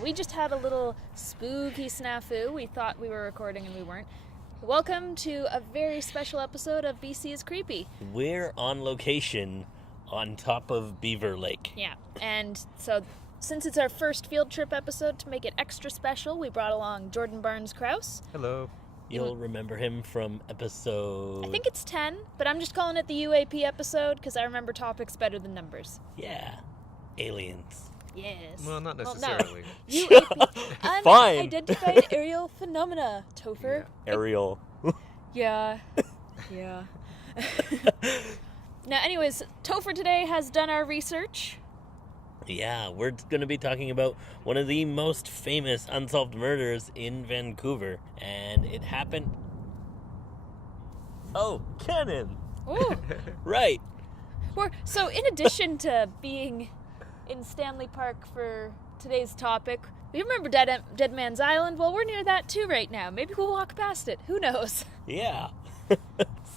Well, we just had a little spooky snafu. We thought we were recording and we weren't. Welcome to a very special episode of BC is Creepy. We're on location on top of Beaver Lake. Yeah, and so since it's our first field trip episode, to make it extra special, we brought along Jordan Barnes-Krause. Hello. You'll remember him from episode... I think it's 10, but I'm just calling it the UAP episode because I remember topics better than numbers. Yeah. Aliens. Yes. Well, not necessarily. No. UAP. Fine. Unidentified aerial phenomena, Topher. Yeah. Ariel. Yeah. Now, anyways, Topher today has done our research. Yeah, we're going to be talking about one of the most famous unsolved murders in Vancouver. And it happened... Oh, Cannon! Ooh. Right. So in addition to being in Stanley Park for today's topic, you remember Dead Man's Island? Well, we're near that too right now. Maybe we'll walk past it. Who knows? Yeah.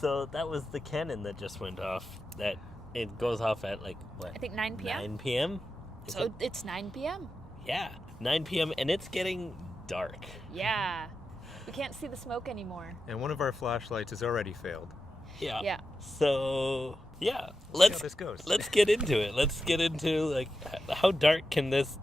So that was the cannon that just went off. That it goes off at like, what? I think 9 p.m. 9 p.m.? So it's 9 p.m. Yeah, 9 p.m. and it's getting dark. Yeah. We can't see the smoke anymore. And one of our flashlights has already failed. Yeah. So, yeah, Let's see how this goes. Let's get into it. Let's get into like how dark can this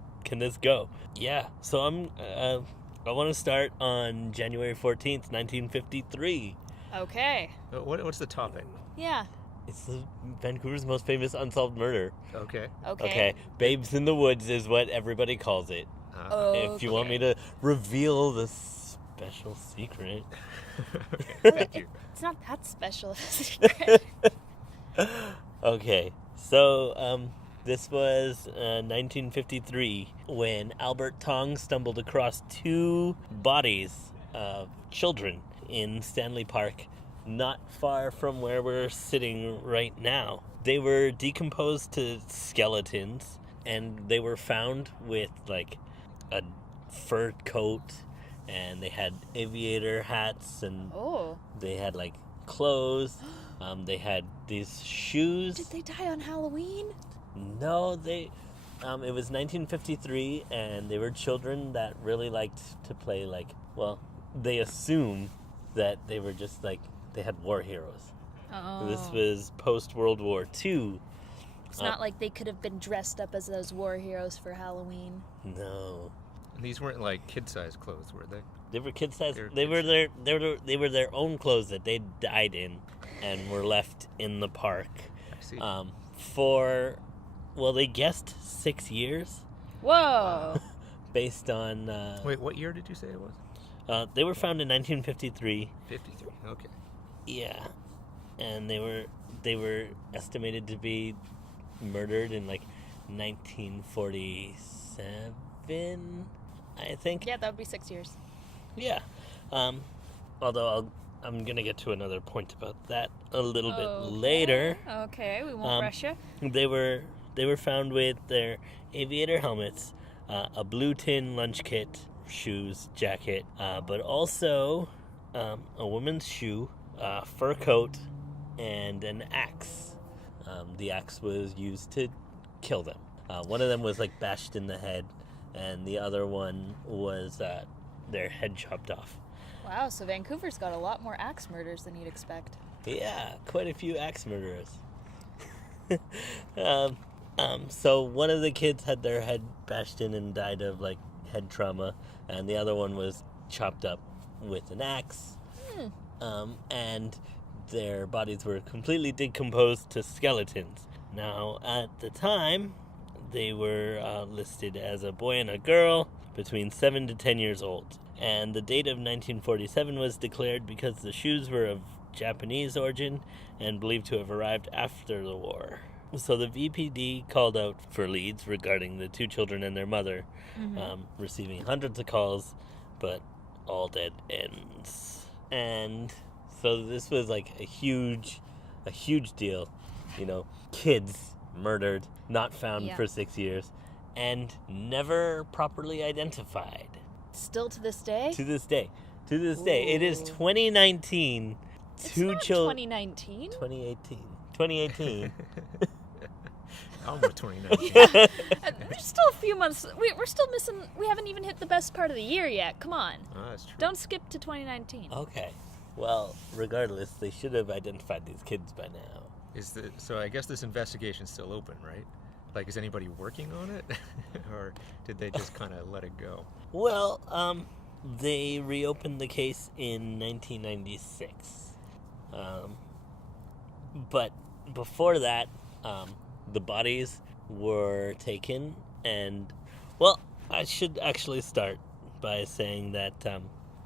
go? Yeah. So I want to start on January 14th, 1953. Okay. What's the topic? Yeah. It's Vancouver's most famous unsolved murder. Okay. Babes in the Woods is what everybody calls it. If you want me to reveal the special secret. Thank you. It's not that special of a secret. Okay, so this was 1953 when Albert Tong stumbled across two bodies of children in Stanley Park, not far from where we're sitting right now. They were decomposed to skeletons, and they were found with like a fur coat, and they had aviator hats, and they had like clothes. They had these shoes. Did they die on Halloween? No, it was 1953, and they were children that really liked to play they assume that they were just like, they had war heroes. Oh. This was post-World War II. It's not like they could have been dressed up as those war heroes for Halloween. No. And these weren't like kid-sized clothes, were they? They were kid-sized. They were their own clothes that they died in and were left in the park. I see. They guessed 6 years. Whoa. Based on... Wait, what year did you say it was? They were found in 1953. 53, okay. Yeah. And they were estimated to be murdered in like 1947, I think. Yeah, that would be 6 years. Yeah. Although I'm going to get to another point about that a little bit later. Okay, we won't rush you. They were found with their aviator helmets, a blue tin lunch kit, shoes, jacket, but also a woman's shoe, fur coat, and an axe. The axe was used to kill them. One of them was like bashed in the head, and the other one was their head chopped off. Wow, so Vancouver's got a lot more axe murders than you'd expect. Yeah, quite a few axe murderers. So one of the kids had their head bashed in and died of like head trauma, and the other one was chopped up with an axe. And their bodies were completely decomposed to skeletons. Now, at the time, they were listed as a boy and a girl between 7 to 10 years old. And the date of 1947 was declared because the shoes were of Japanese origin and believed to have arrived after the war. So the VPD called out for leads regarding the two children and their mother, receiving hundreds of calls, but all dead ends. And so this was like a huge deal. You know, kids murdered, not found for 6 years, and never properly identified. Still to this day? To this day. It is 2019. It's not 2019. 2018. on with 2019. There's still a few months. We're still missing. We haven't even hit the best part of the year yet. Come on. Oh, that's true. Don't skip to 2019. Okay. Well, regardless, they should have identified these kids by now. So I guess this investigation's still open, right? Like, is anybody working on it? Or did they just kind of let it go? Well, they reopened the case in 1996. But before that, the bodies were taken, and, well, I should actually start by saying that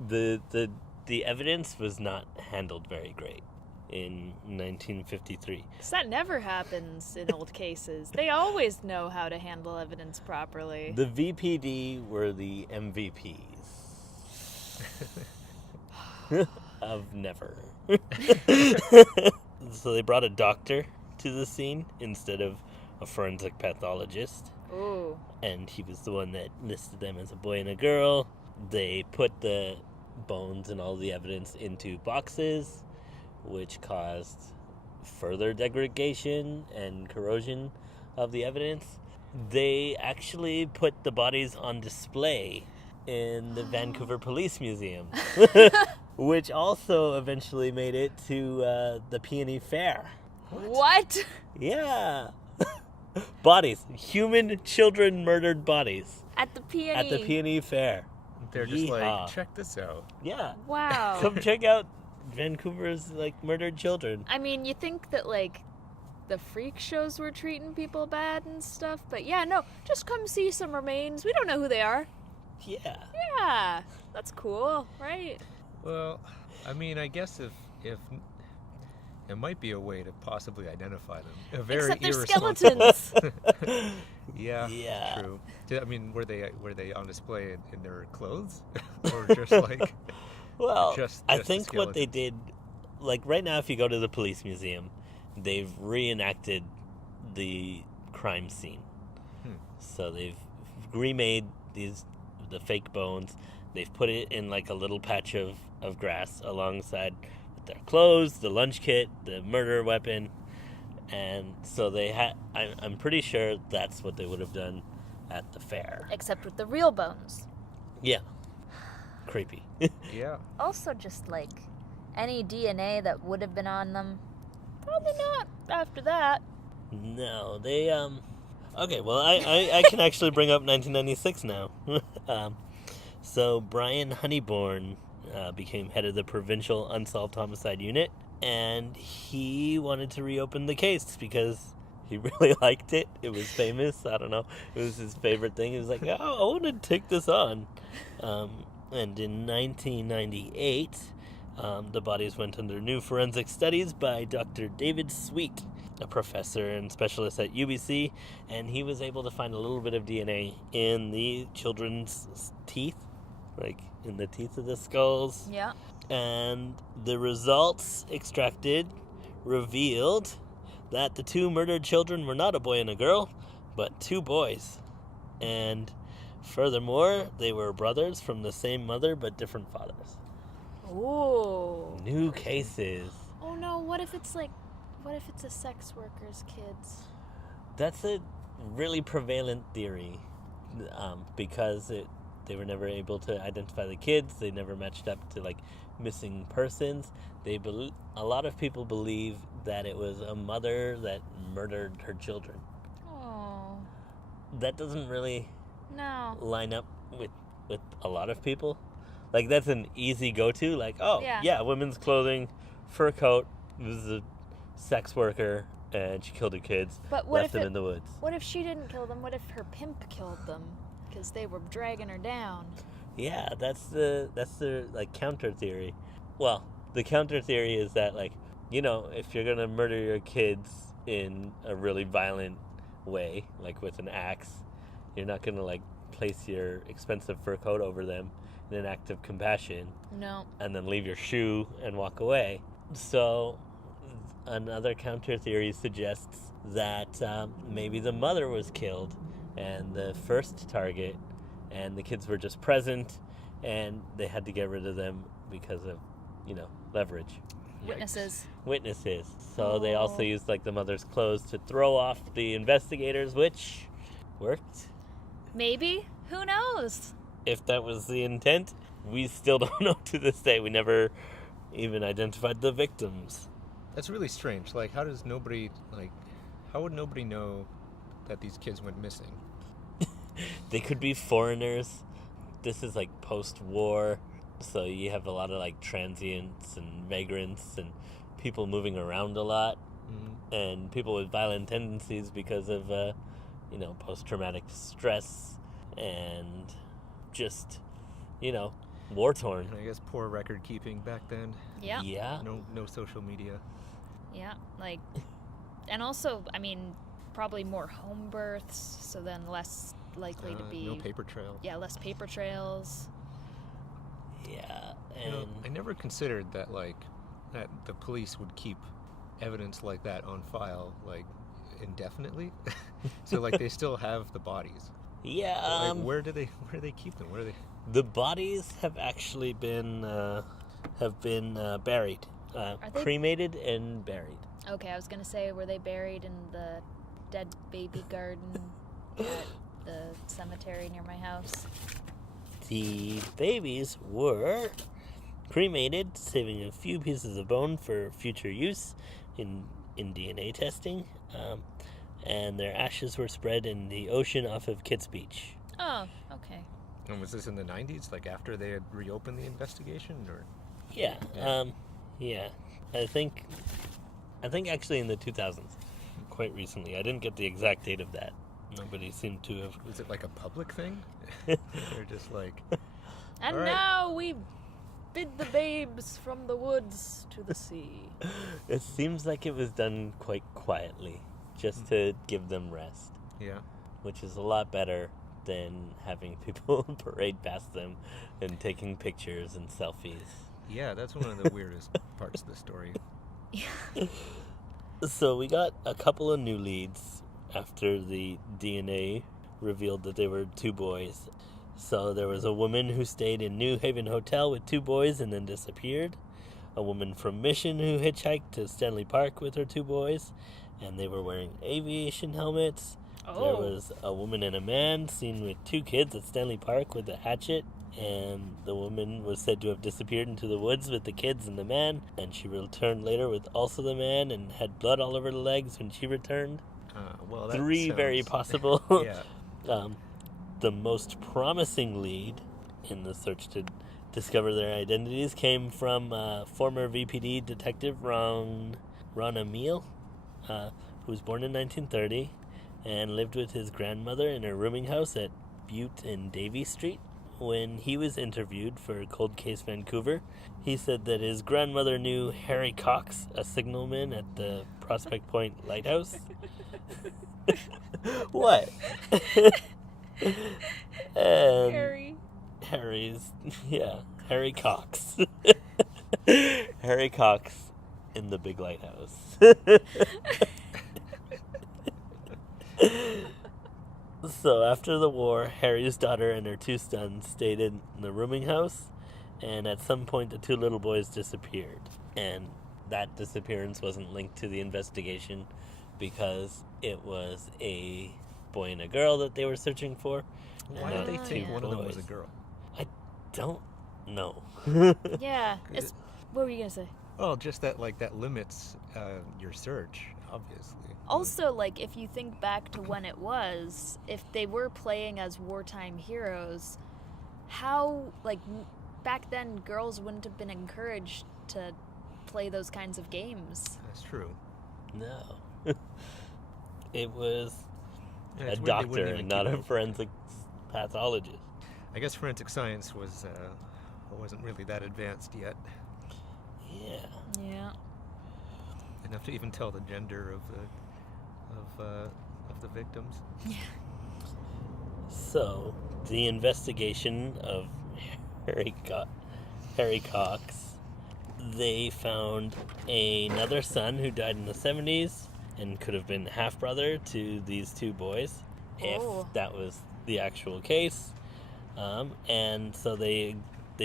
the evidence was not handled very great in 1953. 'Cause that never happens in old cases. They always know how to handle evidence properly. The VPD were the MVPs of never. So they brought a doctor to the scene instead of a forensic pathologist. Ooh. And he was the one that listed them as a boy and a girl. They put the bones and all the evidence into boxes, which caused further degradation and corrosion of the evidence. They actually put the bodies on display in the Vancouver Police Museum, which also eventually made it to the Peony Fair. What? Yeah. Bodies. Human children murdered bodies. At the Peony. At the Peony Fair. They're just Yeehaw. like, check this out. Yeah. Wow. Come check out Vancouver's, murdered children. I mean, you think that, the freak shows were treating people bad and stuff, but yeah, no, just come see some remains. We don't know who they are. Yeah. Yeah, that's cool, right? Well, I mean, I guess if it might be a way to possibly identify them. Very Except they're irresponsible. skeletons. Yeah, true. I mean, were they on display in their clothes, or just like? Well, just I the think what they skeletons? did, right now, if you go to the police museum, they've reenacted the crime scene. So they've remade the fake bones. They've put it in a little patch of grass alongside with their clothes, the lunch kit, the murder weapon, and so I'm pretty sure that's what they would have done at the fair. Except with the real bones. Yeah. Creepy. Yeah. Also, just any DNA that would have been on them. Probably not after that. No, they, okay, well, I can actually bring up 1996 now. So Brian Honeyborn became head of the Provincial Unsolved Homicide Unit, and he wanted to reopen the case because he really liked it. It was famous. I don't know. It was his favorite thing. He was like, oh, I want to take this on. And in 1998, the bodies went under new forensic studies by Dr. David Sweet, a professor and specialist at UBC, and he was able to find a little bit of DNA in the children's teeth, in the teeth of the skulls. Yeah. And the results extracted revealed that the two murdered children were not a boy and a girl, but two boys. And furthermore, they were brothers from the same mother but different fathers. Ooh. New cases. Oh no, what if it's a sex worker's kids? That's a really prevalent theory, because they were never able to identify the kids. They never matched up to missing persons. A lot of people believe that it was a mother that murdered her children. Oh. That doesn't really No. line up with a lot of people. That's an easy go-to. Yeah. Women's clothing, fur coat. It was a sex worker, and she killed her kids. But what left if them in the woods. What if she didn't kill them? What if her pimp killed them? Because they were dragging her down. Yeah, that's the counter theory. Well, the counter theory is that if you're gonna murder your kids in a really violent way, with an axe, you're not gonna place your expensive fur coat over them in an act of compassion. No. And then leave your shoe and walk away. So another counter theory suggests that maybe the mother was killed and the first target, and the kids were just present, and they had to get rid of them because of, leverage. Witnesses. Witnesses. So they also used like the mother's clothes to throw off the investigators, which worked. Maybe. Who knows? If that was the intent, we still don't know to this day. We never even identified the victims. That's really strange. Like, how would nobody know that these kids went missing? They could be foreigners. This is like post-war, so you have a lot of like transients and vagrants and people moving around a lot, and people with violent tendencies because of post-traumatic stress and just war-torn. And I guess poor record keeping back then. Yeah. Yeah. No social media. Yeah, like, and also, I mean, probably more home births, so then less likely to be... No paper trail. Yeah, less paper trails. Yeah, and... I never considered that, that the police would keep evidence like that on file, indefinitely. So, they still have the bodies. Yeah, where do they keep them? Where are they? The bodies have actually been buried. Are they... Cremated and buried. Okay, I was gonna say, were they buried in the dead baby garden at the cemetery near my house? The babies were cremated, saving a few pieces of bone for future use in DNA testing, and their ashes were spread in the ocean off of Kitts Beach. Oh, okay. And was this in the 90s, after they had reopened the investigation, or? Yeah. Yeah. I think actually in the 2000s, quite recently. I didn't get the exact date of that. Nobody seemed to have. Was it a public thing? They're just And right. now we bid the babes from the woods to the sea. It seems like it was done quite quietly, just to give them rest. Yeah. Which is a lot better than having people parade past them and taking pictures and selfies. Yeah, that's one of the weirdest parts of the story. So we got a couple of new leads after the DNA revealed that they were two boys. So there was a woman who stayed in New Haven Hotel with two boys and then disappeared. A woman from Mission who hitchhiked to Stanley Park with her two boys, and they were wearing aviation helmets. Oh. There was a woman and a man seen with two kids at Stanley Park with a hatchet, and the woman was said to have disappeared into the woods with the kids and the man, and she returned later with also the man and had blood all over the legs when she returned. Well, that Three sounds... very possible. Yeah. The most promising lead in the search to discover their identities came from former VPD detective Ron Emil, who was born in 1930 and lived with his grandmother in a rooming house at Butte and Davie Street. When he was interviewed for Cold Case Vancouver, he said that his grandmother knew Harry Cox, a signalman at the Prospect Point Lighthouse. What? And Harry Cox. Harry Cox in the Big Lighthouse. So after the war, Harry's daughter and her two sons stayed in the rooming house, and at some point the two little boys disappeared. And that disappearance wasn't linked to the investigation because it was a boy and a girl that they were searching for. Why did they think one of them was a girl? I don't know. Yeah. What were you going to say? Well, just that that limits your search, obviously. Also, if you think back to when it was, if they were playing as wartime heroes, how, back then, girls wouldn't have been encouraged to play those kinds of games. That's true. No. It was Yeah, a it's weird they doctor wouldn't and even not keep a it. forensic pathologist. I guess forensic science wasn't really that advanced yet. Yeah. Yeah. Enough to even tell the gender of the victims. So, the investigation of Harry Cox, they found another son who died in the 70s and could have been half-brother to these two boys, if that was the actual case. And so they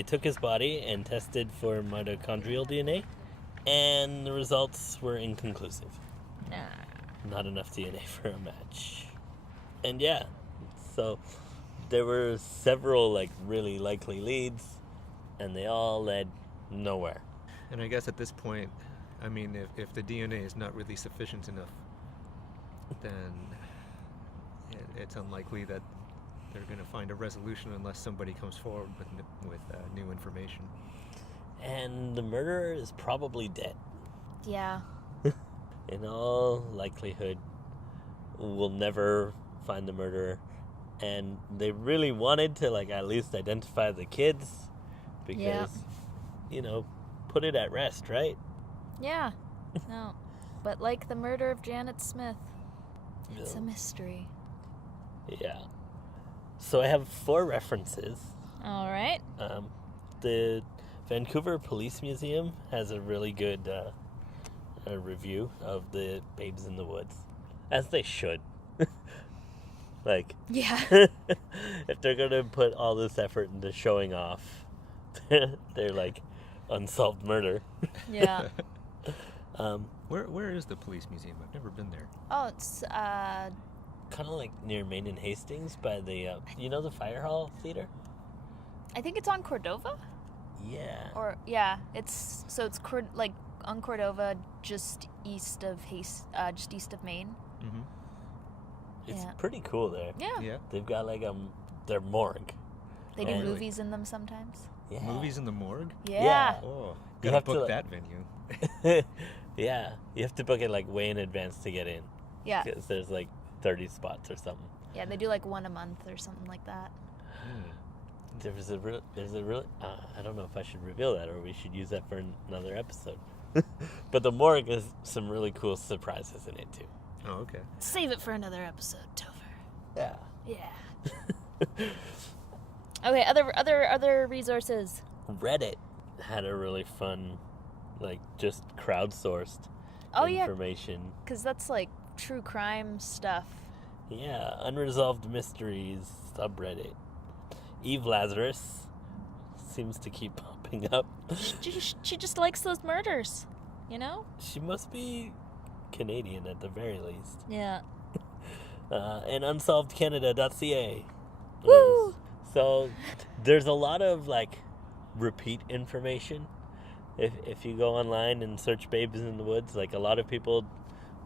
took his body and tested for mitochondrial DNA, And the results were inconclusive. Nah. Not enough DNA for a match. And yeah, so there were several like really likely leads, and they all led nowhere. And I guess at this point, I mean, if the DNA is not really sufficient enough, then it's unlikely that they're going to find a resolution unless somebody comes forward with new information. And the murderer is probably dead. Yeah. In all likelihood, we'll never find the murderer. And they really wanted to like at least identify the kids because, you know, put it at rest, right? Yeah. No. But like the murder of Janet Smith, it's a mystery. Yeah. So I have 4 references. All right. The Vancouver Police Museum has a really good review of the Babes in the Woods, as they should. Like, Yeah. if they're gonna put all this effort into showing off they're like unsolved murder. Yeah. Where is the police museum? I've never been there. Oh, it's Kind of like near Main and Hastings by the you know the Fire Hall Theater. I think it's on Cordova. Yeah. Or yeah, it's like on Cordova, just east of Maine. Mm-hmm. It's Yeah. pretty cool there. Yeah. Yeah. They've got like their morgue. They do Really? movies in them sometimes. Yeah. Movies in the morgue? Yeah. Oh, You gotta have to, book like- that venue. Yeah. You have to book it like way in advance to get in. Yeah. Because there's like 30 spots or something. Yeah, they do like one a month or something like that. There's a real I don't know if I should reveal that or we should use that for another episode. But the morgue has some really cool surprises in it too. Oh, okay. Save it for another episode, Topher. Yeah. Yeah. Okay, other resources. Reddit had a really fun, like, just crowdsourced Oh yeah, information. because that's like true crime stuff. Yeah, Unresolved Mysteries subreddit. Eve Lazarus seems to keep popping up. She just likes those murders, you know? She must be Canadian at the very least. Yeah. And unsolvedcanada.ca. Woo! So there's a lot of like repeat information. If you go online and search Babes in the Woods, like a lot of people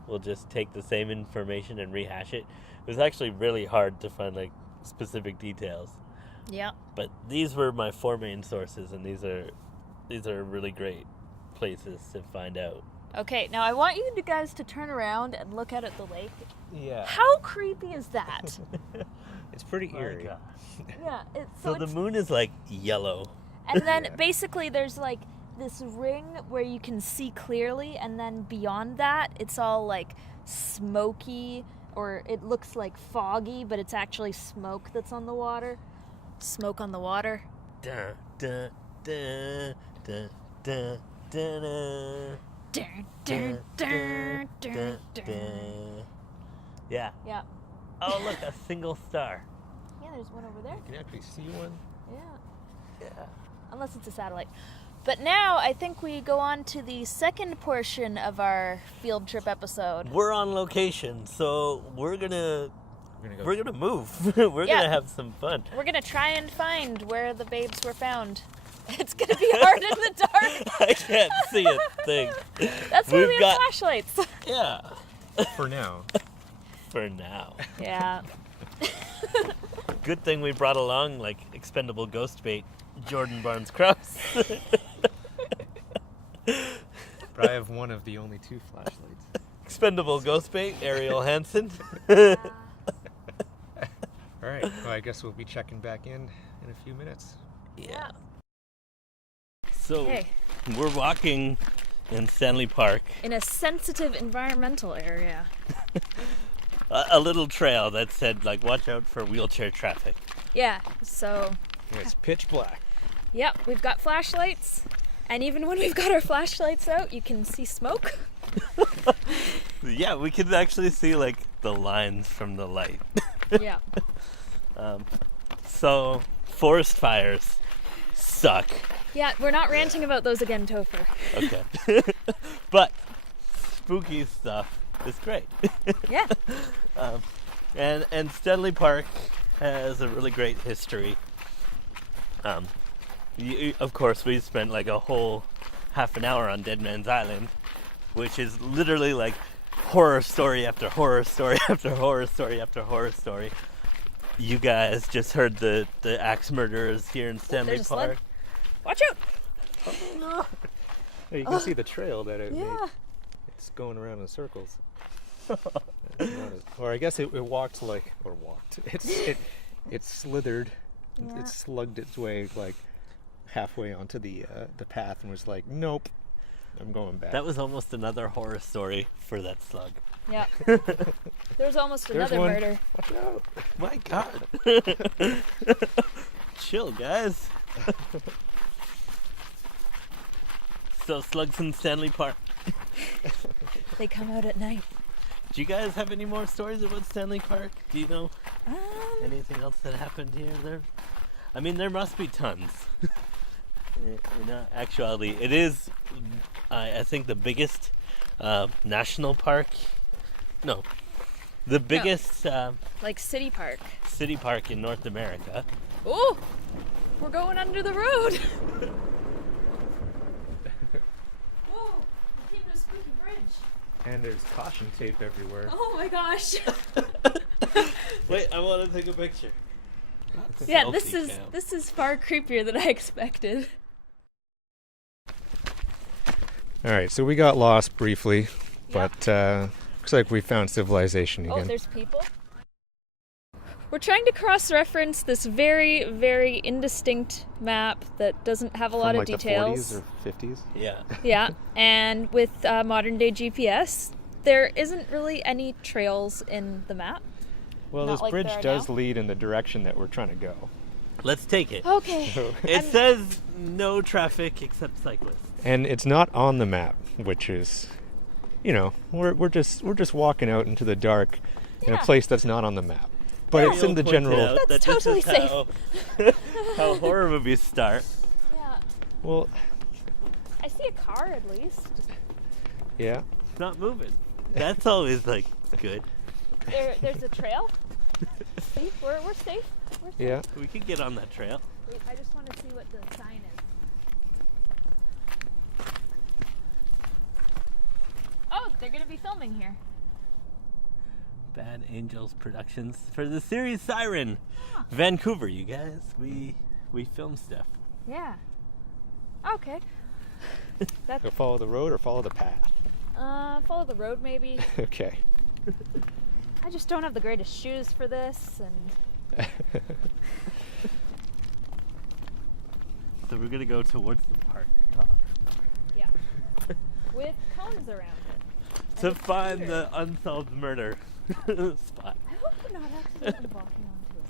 will just take the same information and rehash it. It was actually really hard to find like specific details. Yeah. But these were my 4 main sources, and these are really great places to find out. Okay, now I want you guys to turn around and look out at the lake. Yeah. How creepy is that? It's pretty My eerie. God. Yeah. So the moon is like yellow. And then Yeah. basically there's like this ring where you can see clearly, and then beyond that it's all like smoky, or it looks like foggy, but it's actually smoke that's on the water. Smoke on the water. Dun, dun, dun, dun, dun, dun, dun. Dun, dun, dun, dun, dun. Yeah. Yeah. Oh, look, a single star. Yeah, there's one over there. You can actually see one. Yeah. Yeah. Unless it's a satellite. But now I think we go on to the second portion of our field trip episode. We're on location, so we're gonna We're gonna go. move. We're Yeah. gonna have some fun. We're gonna try and find where the babes were found. It's gonna be hard in the dark. I can't see a thing. That's why We've we have got- flashlights. Yeah. For now. For now. Yeah. Good thing we brought along like expendable ghost bait, Jordan Barnes Krause. But I have one of the only 2 flashlights. Expendable ghost bait, Ariel Hansen. All right. Well, I guess we'll be checking back in a few minutes. Yeah. So Okay. we're walking in Stanley Park, In a sensitive environmental area. a little trail that said like watch out for wheelchair traffic. Yeah. So, And it's pitch black. yep, we've got flashlights. And even when we've got our flashlights out, you can see smoke. Yeah, we can actually see like the lines from the light. Yeah. So forest fires suck. Yeah, we're not ranting about those again, Topher. Okay. But spooky stuff is great. Yeah. And Stanley Park has a really great history. Of course, we spent like a whole half an hour on Dead Man's Island, which is literally like horror story after horror story after horror story after horror story. You guys just heard the axe murderers here in Stanley there's a sled. Park. Watch out! Oh, no. Yeah, you can see the trail that it made. Yeah. It's going around in circles. Or I guess it walked. It slithered. Yeah. It slugged its way like halfway onto the path and was like, nope, I'm going back. That was almost another horror story for that slug. Yeah. There's almost There's another one. murder. Watch out. My God. Chill, guys. So, slugs in Stanley Park. They come out at night. Do you guys have any more stories about Stanley Park? Do you know Um, anything else that happened here? There must be tons. In actuality, it is, I think, the biggest national park. No, the biggest like City Park. city park in North America. Oh, we're going under the road. Whoa, we came to a spooky bridge. And there's caution tape everywhere. Oh my gosh. Wait, I want to take a picture. Yeah, Selfie cam. this is far creepier than I expected. All right, so we got lost briefly, but looks like we found civilization Oh, again. there's people. We're trying to cross-reference this very, very indistinct map that doesn't have a lot From of like details. the 40s or 50s. Yeah. Yeah, and with modern-day GPS, there isn't really any trails in the map. Well, Not this like bridge there are does now? lead in the direction that we're trying to go. Let's take it. Okay. It says no traffic except cyclists. And it's not on the map, which is, we're just walking out into the dark in a Yeah. place that's not on the map. But it's in the Ariel pointed general. out That's that this totally is safe. how horror movies start. Yeah, Well, I see a car at least. yeah. It's not moving. That's always like good. There's a trail. See, we're safe. We're safe. Yeah. We could get on that trail. Wait, I just want to see what the sign is. Oh, they're gonna be filming here. Bad Angels Productions for the series Siren. Vancouver, you guys. We film stuff. Yeah. Okay. So follow the road or follow the path? Follow the road maybe. Okay. I just don't have the greatest shoes for this, and So we're gonna go towards the park yeah, with cones around it. to And a find scooter. the unsolved murder spot. I hope we're not accidentally walking onto a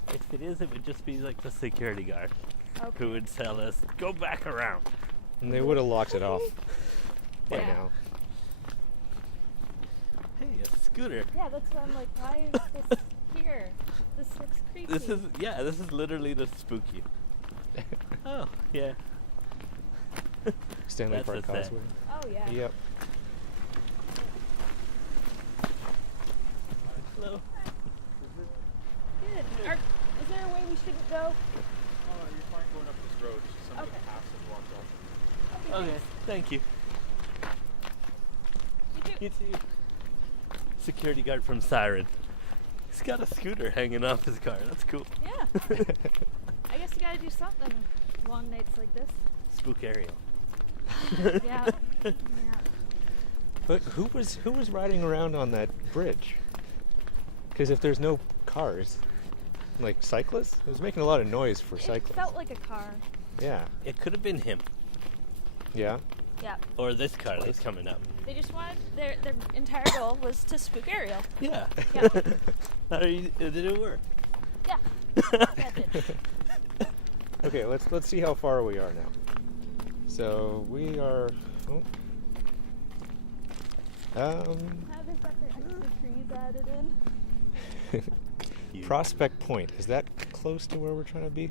set. If it is, it would just be like the security guard Okay. who would tell us, go back around. And they would have locked it off by Yeah. now. Hey, a scooter. Yeah, that's why I'm like, why is this here? This looks creepy. This is literally the spooky. Oh, yeah. Stanley That's Park a set. Causeway. Oh yeah. Yep. Hello. Good. Is there a way we shouldn't go? You're fine going up this road. It's just some of Okay. the paths have blocked off. Okay. Okay, thank you. thanks. You too. You too. Security guard from Siren. He's got a scooter hanging off his car. That's cool. Yeah. I guess you gotta do something long nights like this. Spook Ariel. Yeah. Yeah. But who was riding around on that bridge? Because if there's no cars, like cyclists, it was making a lot of noise for It cyclists. felt like a car. Yeah. It could have been him. Yeah. Yeah. Or this car that's coming up. They just wanted their entire goal was to spook Ariel. Yeah. Yeah. Did it work? Yeah. Yeah, it did. Okay, let's see how far we are now. So we are. Oh. Now they've got their extra trees added in. Prospect Point, is that close to where we're trying to be?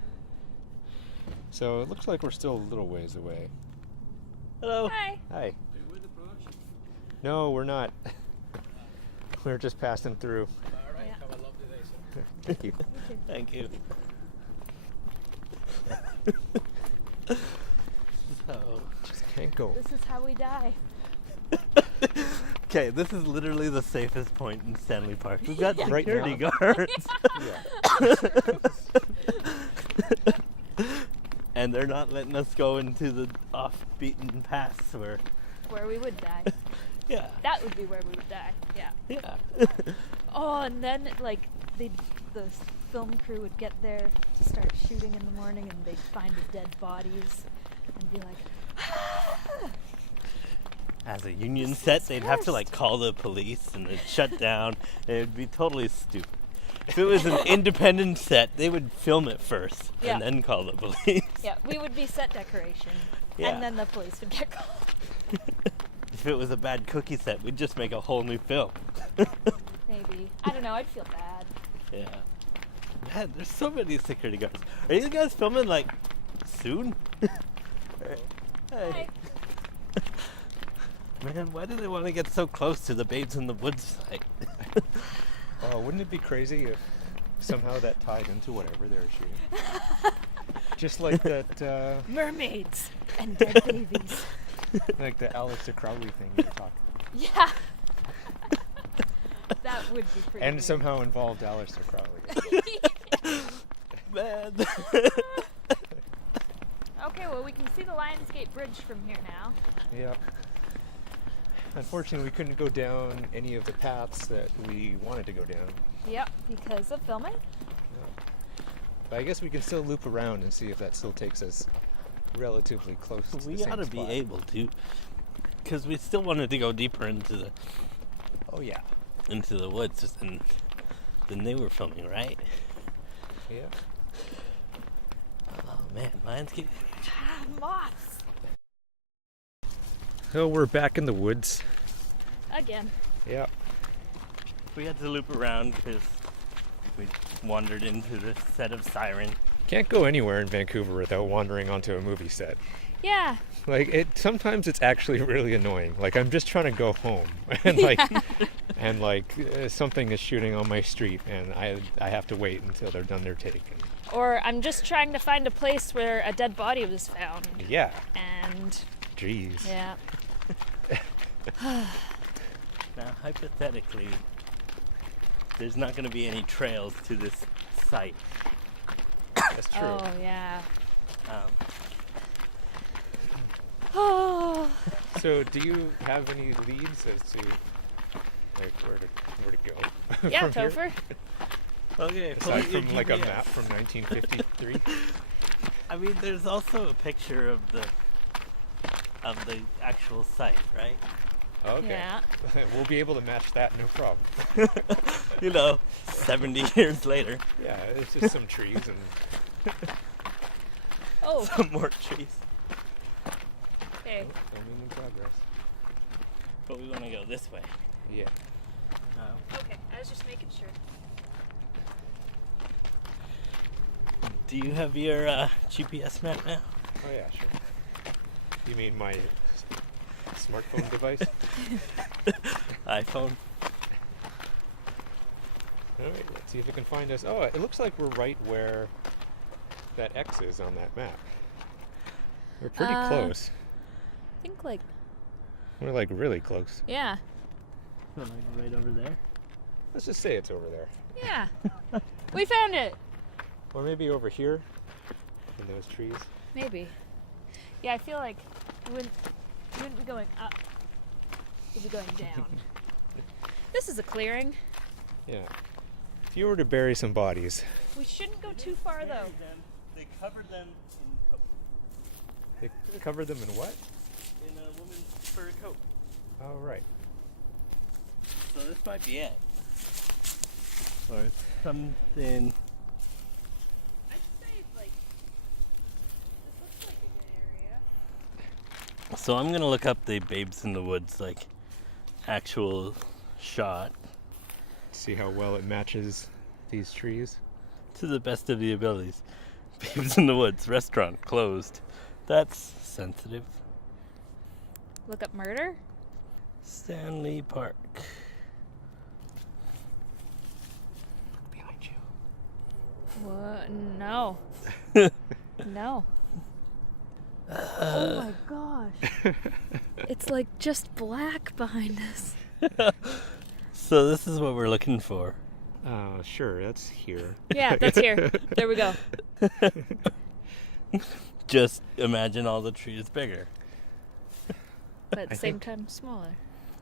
So it looks like we're still a little ways away. Hello. Hi. Hi. No, we're not. We're just passing through. Yeah. Have a lovely day, sir. Thank you. Thank you. So, Just can't go. This is how we die. okay, this is literally the safest point in Stanley Park. We've got Right security now. guards. Yeah. And they're not letting us go into the off-beaten paths where... Where we would die. Yeah. That would be where we would die. Yeah. Yeah. Oh, and then the film crew would get there to start shooting in the morning, and they'd find the dead bodies and be like, "Ah!" As a union This set, is they'd have to like cursed. call the police and it'd shut down. And it'd be totally stupid. If it was an independent set, they would film it first Yeah. and then call the police. Yeah, we would be set decoration, Yeah. and then the police would get called. If it was a bad cookie set, we'd just make a whole new film. Maybe. I don't know. I'd feel bad. Yeah. Man, there's so many security guards. Are you guys filming like soon? Hi. Man, why do they want to get so close to the Babes in the Woods site? Oh, wouldn't it be crazy if somehow that tied into whatever they were shooting? Just like that, Mermaids and dead babies. like the Aleister Crowley thing you were talking. Yeah. That would be pretty. And weird. somehow involved Aleister Crowley. Man. Okay, well, we can see the Lionsgate Bridge from here now. Yeah. Unfortunately, we couldn't go down any of the paths that we wanted to go down. Yep, because of filming. But I guess we can still loop around and see if that still takes us relatively close to We the same ought to be spot. able to. Because we still wanted to go deeper into Oh, yeah. the woods than they were filming, right? Yeah. Oh man, Lionsgate. Ah, moths. So we're back in the woods. Again. Yeah. We had to loop around because we wandered into the set of Siren. Can't go anywhere in Vancouver without wandering onto a movie set. Yeah. Like sometimes it's actually really annoying. Like I'm just trying to go home, and something is shooting on my street, and I have to wait until they're done their take. And Or I'm just trying to find a place where a dead body was found. yeah, And jeez. yeah. Now, hypothetically, there's not going to be any trails to this site. That's true. Oh, yeah. Um, Oh. So do you have any leads as to like where to go? Yeah, from here? Topher. okay, Aside pull your from like a GPS. map from 1953. I mean, there's also a picture of the actual site, right? Okay. Yeah. We'll be able to match that, no problem. 70 years later, Yeah, it's just some trees and Oh, some more trees. okay. filming in progress. But we want to go this way. Yeah. Okay, I was just making sure. Do you have your GPS map now? Oh yeah, sure. You mean my smartphone device? iPhone? Alright, let's see if it can find us. Oh, it looks like we're right where that X is on that map. We're pretty close. I think, like, We're like really close. yeah. Like right over there? Let's just say it's over there. Yeah. We found it. Or maybe over here in those trees. Maybe. Yeah, I feel like we wouldn't be going up. We'd be going down. This is a clearing. Yeah. If you were to bury some bodies, We shouldn't go too far, though. They covered them they cover them in what? in a woman's fur coat. Oh, right. So this might be it. Or something. I'd say, like, this looks like a good area. So I'm gonna look up the Babes in the Woods, actual shot. See how well it matches these trees. To the best of the abilities. Babes in the Woods, restaurant, closed. That's sensitive. Look up murder? Stanley Park. Behind you. What? No. No. Oh my gosh. It's like just black behind us. So this is what we're looking for. Sure, that's here. Yeah, that's here. There we go. Just imagine all the trees bigger. But at the I same think- time, smaller.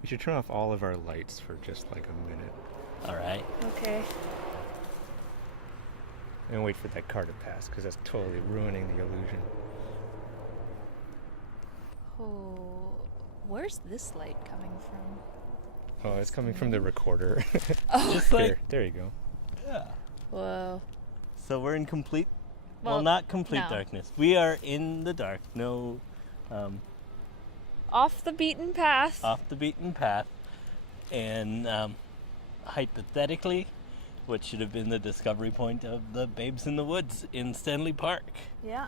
We should turn off all of our lights for just like a minute All right. Okay. and wait for that car to pass, because that's totally ruining the illusion. Oh, where's this light coming from? Oh, it's coming from the recorder. Just like, There you go. yeah. Whoa. So we're in complete, well, Well, not complete no. darkness. We are in the dark. No, Off the beaten path. off the beaten path. And hypothetically, what should have been the discovery point of the Babes in the Woods in Stanley Park. Yeah.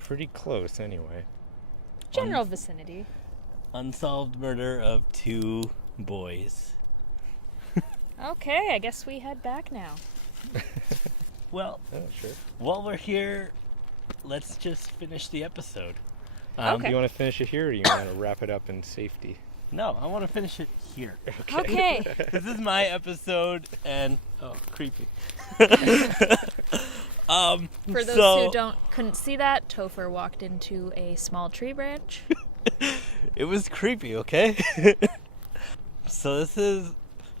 Pretty close, anyway. General vicinity. Unsolved murder of 2 boys. Okay, I guess we head back now. Well, Oh, sure. while we're here, let's just finish the episode. Okay. Do you want to finish it here, or do you want to wrap it up in safety? No, I want to finish it here. Okay. This is my episode, and oh, creepy. For those who couldn't see that, Topher walked into a small tree branch. It was creepy, okay? So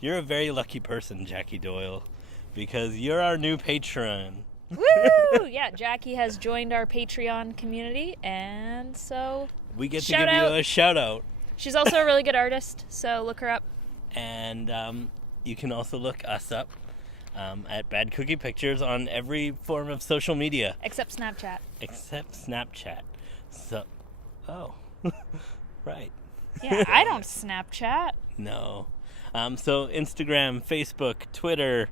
you're a very lucky person, Jackie Doyle, because you're our new patron. Woo! Yeah, Jackie has joined our Patreon community, and so We get to Shout give out. you a shout out. she's also a really good artist, so look her up. And you can also look us up at Bad Cookie Pictures on every form of social media. Except Snapchat. Except Snapchat. So, oh, right. Yeah, I don't Snapchat. No. So Instagram, Facebook, Twitter.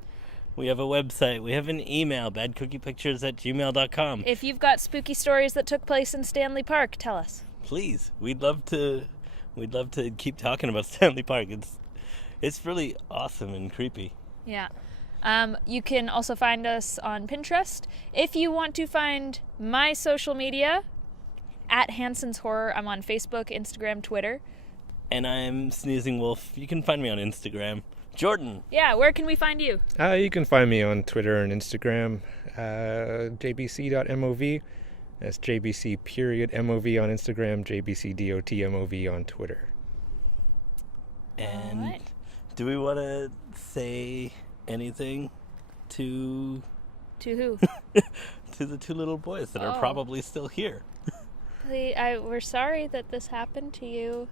We have a website. We have an email, badcookiepictures@gmail.com. If you've got spooky stories that took place in Stanley Park, tell us. Please, we'd love to keep talking about Stanley Park. It's really awesome and creepy. Yeah. You can also find us on Pinterest. If you want to find my social media, at Hanson's Horror, I'm on Facebook, Instagram, Twitter. And I'm Sneezing Wolf. You can find me on Instagram. Jordan. Yeah, where can we find you? You can find me on Twitter and Instagram, jbc.mov. That's jbc.mov on Instagram, jbc.mov on Twitter. And Alright. do we want to say anything to To who? to the 2 little boys that are Oh. probably still here? We're sorry that this happened to you.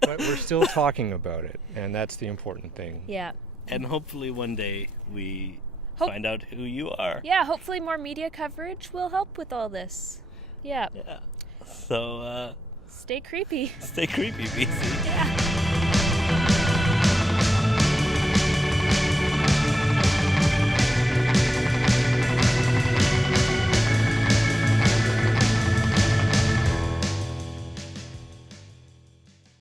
But we're still talking about it, and that's the important thing. Yeah. And hopefully one day we Hope- find out who you are. Yeah, hopefully more media coverage will help with all this. Yeah. Yeah. So Stay creepy. stay creepy, BC. Yeah.